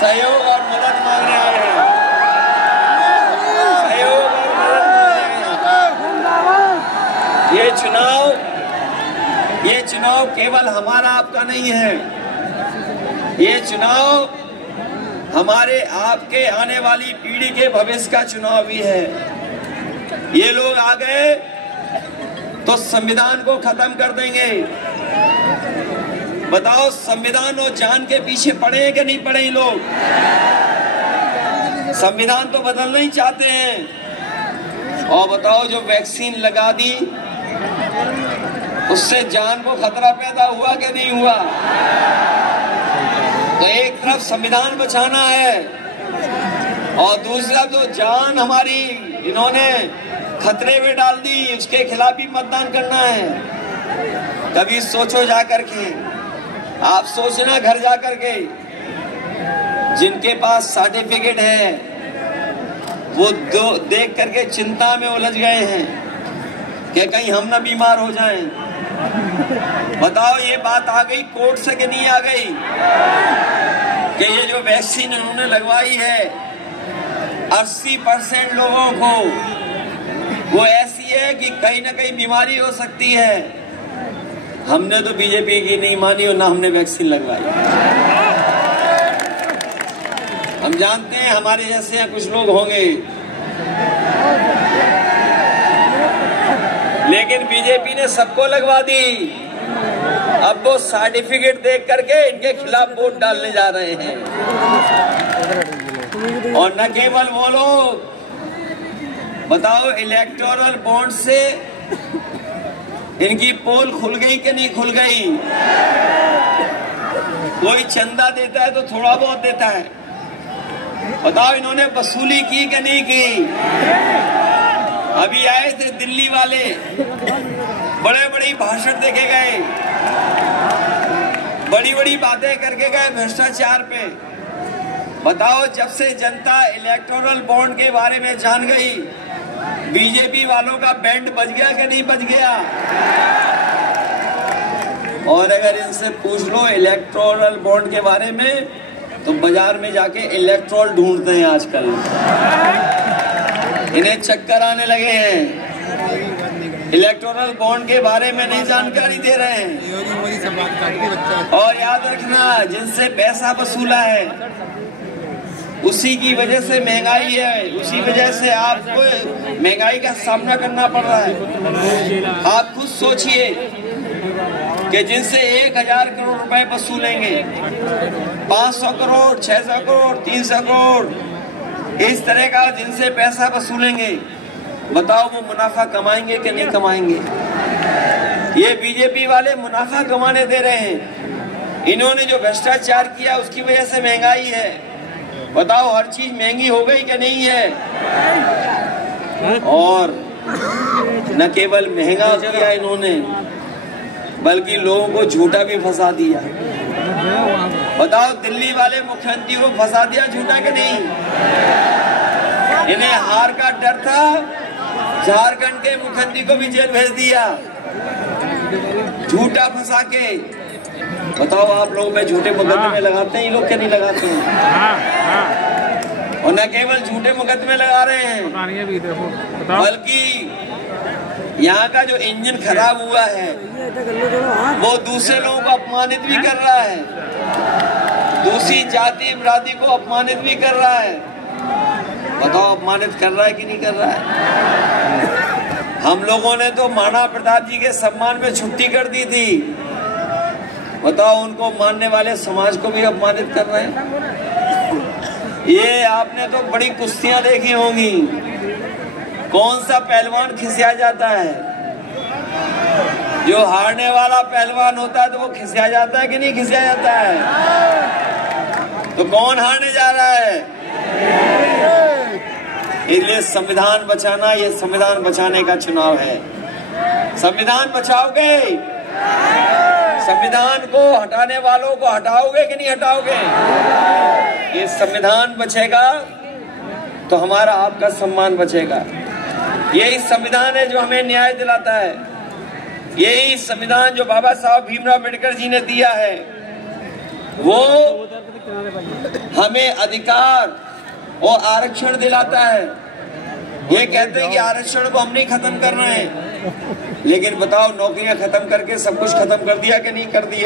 सहयोग और मदद मांगने आए हैं, सहयोग और मदद मांगने आए हैं। ये चुनाव केवल हमारा आपका नहीं है, ये चुनाव हमारे आपके आने वाली पीढ़ी के भविष्य का चुनाव भी है। ये लोग आ गए तो संविधान को खत्म कर देंगे। बताओ, संविधान और जान के पीछे पड़े हैं कि नहीं पड़े? ये लोग संविधान तो बदलना ही चाहते हैं। और बताओ, जो वैक्सीन लगा दी उससे जान को खतरा पैदा हुआ कि नहीं हुआ? तो एक तरफ संविधान बचाना है और दूसरा जो जान हमारी इन्होंने खतरे में डाल दी, उसके खिलाफ भी मतदान करना है। कभी सोचो जाकर के, आप सोचना घर जाकर के, जिनके पास सर्टिफिकेट है वो देख करके चिंता में उलझ गए हैं कि कहीं हम ना बीमार हो जाएं। बताओ, ये बात आ गई कोर्ट से कि नहीं आ गई कि ये जो वैक्सीन उन्होंने लगवाई है 80% लोगों को वो ऐसी है कि कहीं ना कहीं बीमारी हो सकती है। हमने तो बीजेपी की नहीं मानी और ना हमने वैक्सीन लगवाई। हम जानते हैं हमारे जैसे यहाँ कुछ लोग होंगे, लेकिन बीजेपी ने सबको लगवा दी। अब वो सर्टिफिकेट देख करके इनके खिलाफ वोट डालने जा रहे हैं। और न केवल वो लोग, बताओ, इलेक्टोरल बॉन्ड से इनकी पोल खुल गई कि नहीं खुल गई? कोई चंदा देता है तो थोड़ा बहुत देता है। बताओ, इन्होंने वसूली की कि नहीं की? अभी आए थे दिल्ली वाले, बड़े बड़े भाषण देके गए, बड़ी बड़ी बातें करके गए भ्रष्टाचार पे। बताओ, जब से जनता इलेक्टोरल बॉन्ड के बारे में जान गई, बीजेपी वालों का बैंड बज गया कि नहीं बज गया? और अगर इनसे पूछ लो इलेक्टोरल बॉन्ड के बारे में, तो बाजार में जाके इलेक्ट्रोल ढूंढते हैं आजकल। इन्हें चक्कर आने लगे हैं, इलेक्टोरल बॉन्ड के बारे में नहीं जानकारी दे रहे हैं। और याद रखना, जिनसे पैसा वसूला है उसी की वजह से महंगाई है, उसी वजह से आपको महंगाई का सामना करना पड़ रहा है। आप खुद सोचिए कि जिनसे 1000 करोड़ रुपए वसूलेंगे, 500 करोड़, 600 करोड़, 300 करोड़, इस तरह का जिनसे पैसा वसूलेंगे, बताओ वो मुनाफा कमाएंगे कि नहीं कमाएंगे? ये बीजेपी वाले मुनाफा कमाने दे रहे हैं। इन्होंने जो भ्रष्टाचार किया उसकी वजह से महंगाई है। बताओ, हर चीज महंगी हो गई कि नहीं है? और न केवल महंगा किया इन्होंने, बल्कि लोगों को झूठा भी फंसा दिया। बताओ, दिल्ली वाले मुख्यमंत्री को फंसा दिया झूठा कि नहीं? इन्हें हार का डर था, झारखंड के मुख्यमंत्री को भी जेल भेज दिया झूठा फंसा के। बताओ, आप लोग में झूठे मुकदमे लगाते हैं, ये लोग क्या नहीं लगाते हैं? और न केवल झूठे मुकदमे लगा रहे हैं, बल्कि यहाँ का जो इंजन खराब हुआ है वो दूसरे लोगों को अपमानित भी कर रहा है, दूसरी जाति बिरादरी को अपमानित भी कर रहा है। बताओ, अपमानित कर रहा है कि नहीं कर रहा है? हम लोगों ने तो महाराणा प्रताप जी के सम्मान में छुट्टी कर दी थी। बताओ, उनको मानने वाले समाज को भी अपमानित कर रहे हैं। ये आपने तो बड़ी कुश्तियां देखी होंगी, कौन सा पहलवान खिसिया जाता है? जो हारने वाला पहलवान होता है तो वो खिसिया जाता है कि नहीं खिसिया जाता है? तो कौन हारने जा रहा है? इसलिए संविधान बचाना, ये संविधान बचाने का चुनाव है। संविधान बचाओगे? संविधान को हटाने वालों को हटाओगे कि नहीं हटाओगे? ये संविधान बचेगा तो हमारा आपका सम्मान बचेगा। यही संविधान है जो हमें न्याय दिलाता है। यही संविधान जो बाबा साहब भीमराव अम्बेडकर जी ने दिया है, वो हमें अधिकार और आरक्षण दिलाता है। ये कहते हैं कि आरक्षण को हम नहीं खत्म करना है, लेकिन बताओ नौकरियां खत्म करके सब कुछ खत्म कर दिया कि नहीं कर दिया?